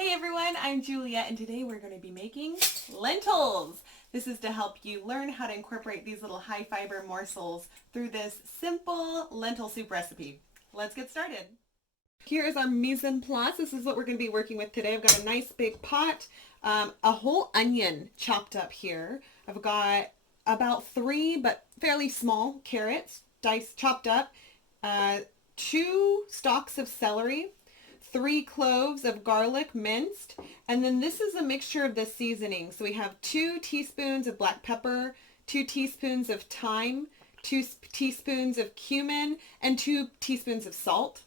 Hey everyone, I'm Juliet and today we're going to be making lentils. This is to help you learn how to incorporate these little high fiber morsels through this simple lentil soup recipe. Let's get started. Here is our mise en place. This is what we're going to be working with today. I've got a nice big pot, a whole onion chopped up here. I've got about 3 but fairly small carrots diced chopped up, 2 stalks of celery, 3 cloves of garlic minced, and then this is a mixture of the seasoning. So we have 2 teaspoons of black pepper, 2 teaspoons of thyme, 2 teaspoons of cumin, and 2 teaspoons of salt.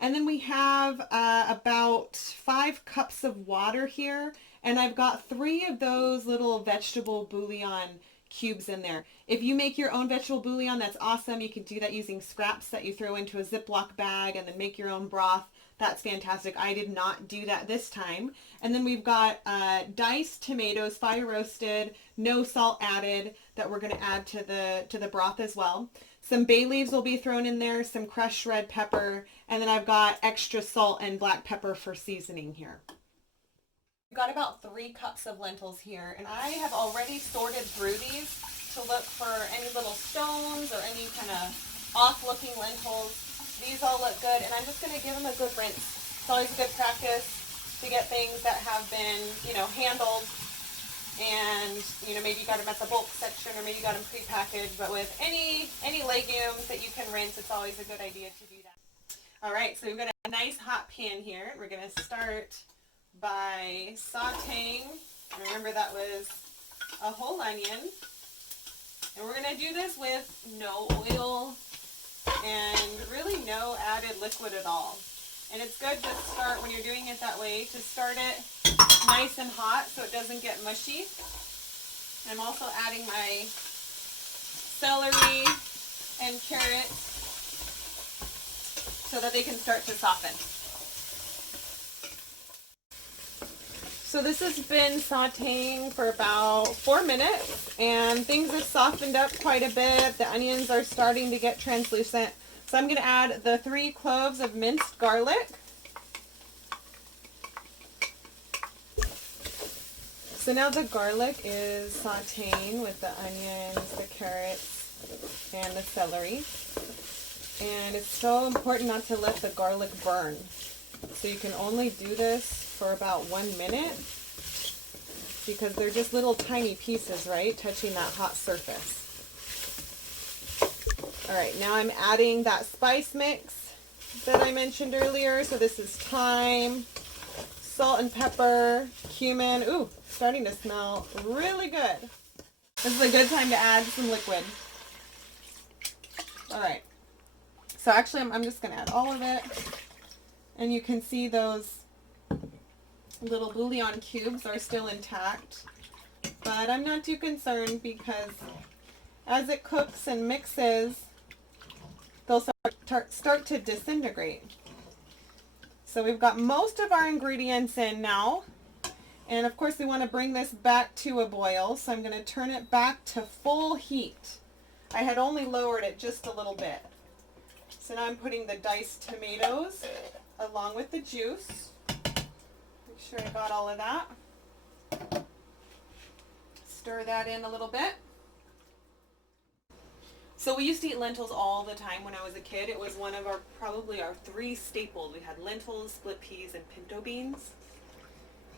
And then we have about 5 cups of water here, and I've got 3 of those little vegetable bouillon cubes in there. If you make your own vegetable bouillon, that's awesome. You can do that using scraps that you throw into a Ziploc bag and then make your own broth. That's fantastic. I did not do that this time. And then we've got diced tomatoes, fire roasted, no salt added, that we're going to add to the broth as well. Some bay leaves will be thrown in there, some crushed red pepper, and then I've got extra salt and black pepper for seasoning here. We've got about 3 cups of lentils here, and I have already sorted through these to look for any little stones or any kind of off-looking lentils. These all look good, and I'm just going to give them a good rinse. It's always a good practice to get things that have been, handled, and, maybe you got them at the bulk section, or maybe you got them pre-packaged, but with any legumes that you can rinse, it's always a good idea to do that. All right, so we've got a nice hot pan here. We're going to start by sauteing. Remember, that was a whole onion. And we're going to do this with no oil and really no added liquid at all. And it's good to start, when you're doing it that way, to start it nice and hot so it doesn't get mushy. I'm also adding my celery and carrots so that they can start to soften. So this has been sauteing for about 4 minutes, and things have softened up quite a bit. The onions are starting to get translucent. So I'm going to add the 3 cloves of minced garlic. So now the garlic is sauteing with the onions, the carrots, and the celery. And it's so important not to let the garlic burn. So you can only do this for about 1 minute because they're just little tiny pieces, right, touching that hot surface. All right, now I'm adding that spice mix that I mentioned earlier. So this is thyme, salt and pepper, cumin. Ooh, starting to smell really good. This is a good time to add some liquid. All right, so actually I'm just going to add all of it. And you can see those little bouillon cubes are still intact, but I'm not too concerned because as it cooks and mixes, they'll start to disintegrate. So we've got most of our ingredients in now, and of course we want to bring this back to a boil, so I'm going to turn it back to full heat. I had only lowered it just a little bit. So now I'm putting the diced tomatoes along with the juice. Make sure I got all of that. Stir that in a little bit. So we used to eat lentils all the time when I was a kid. It was one of probably our 3 staples. We had lentils, split peas, and pinto beans.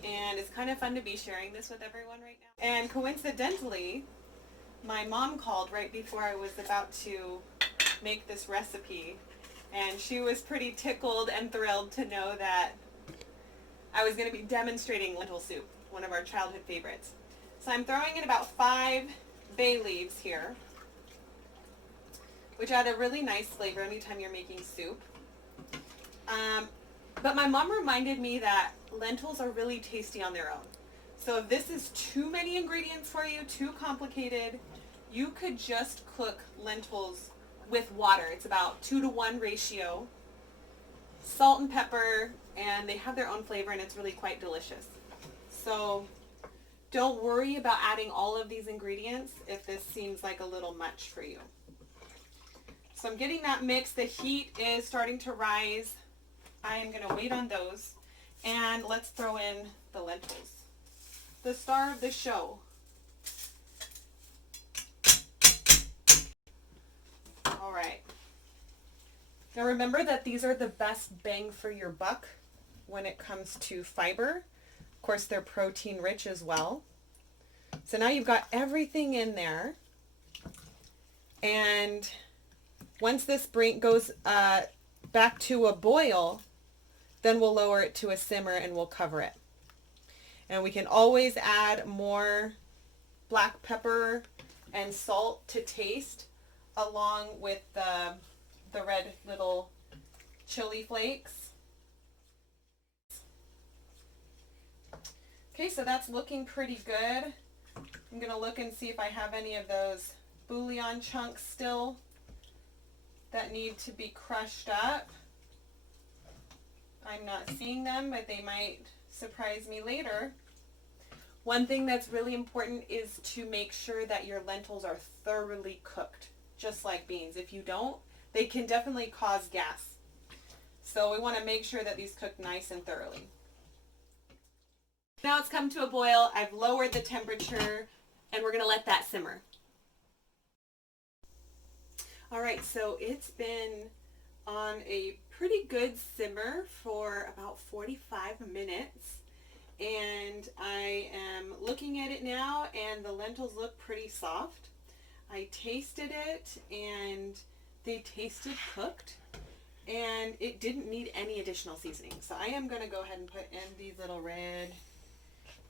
And it's kind of fun to be sharing this with everyone right now. And coincidentally, my mom called right before I was about to make this recipe. And she was pretty tickled and thrilled to know that I was going to be demonstrating lentil soup, one of our childhood favorites. So I'm throwing in about 5 bay leaves here, which add a really nice flavor anytime you're making soup. But my mom reminded me that lentils are really tasty on their own. So if this is too many ingredients for you, too complicated, you could just cook lentils with water. It's about 2-to-1 ratio. Salt and pepper, and they have their own flavor, and it's really quite delicious. So don't worry about adding all of these ingredients if this seems like a little much for you. So I'm getting that mix. The heat is starting to rise. I am going to wait on those. And let's throw in the lentils, the star of the show. All right. Now remember that these are the best bang for your buck when it comes to fiber. Of course, they're protein rich as well. So now you've got everything in there. And once this goes back to a boil, then we'll lower it to a simmer and we'll cover it. And we can always add more black pepper and salt to taste along with the red little chili flakes. Okay, so that's looking pretty good. I'm going to look and see if I have any of those bouillon chunks still that need to be crushed up. I'm not seeing them, but they might surprise me later. One thing that's really important is to make sure that your lentils are thoroughly cooked, just like beans. If you don't, they can definitely cause gas. So we want to make sure that these cook nice and thoroughly. Now it's come to a boil. I've lowered the temperature and we're going to let that simmer. All right, so it's been on a pretty good simmer for about 45 minutes. And I am looking at it now and the lentils look pretty soft. I tasted it and they tasted cooked and it didn't need any additional seasoning. So I am going to go ahead and put in these little red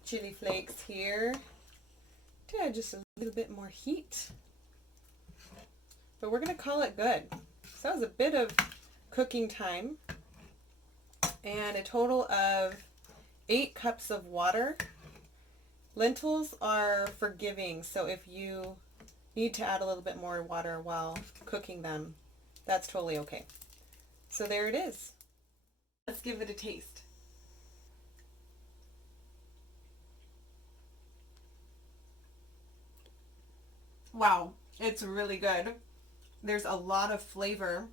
chili flakes here to add just a little bit more heat. But we're going to call it good. So that was a bit of cooking time and a total of 8 cups of water. Lentils are forgiving, so if you need to add a little bit more water while cooking them, that's totally okay. So there it is. Let's give it a taste. Wow, it's really good. There's a lot of flavor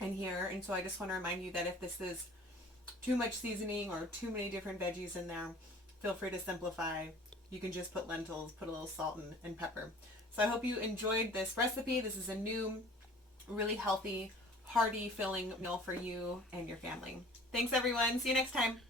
in here, and so I just want to remind you that if this is too much seasoning or too many different veggies in there, feel free to simplify. You can just put lentils, put a little salt and pepper. So I hope you enjoyed this recipe. This is a new, really healthy, hearty, filling meal for you and your family. Thanks everyone. See you next time.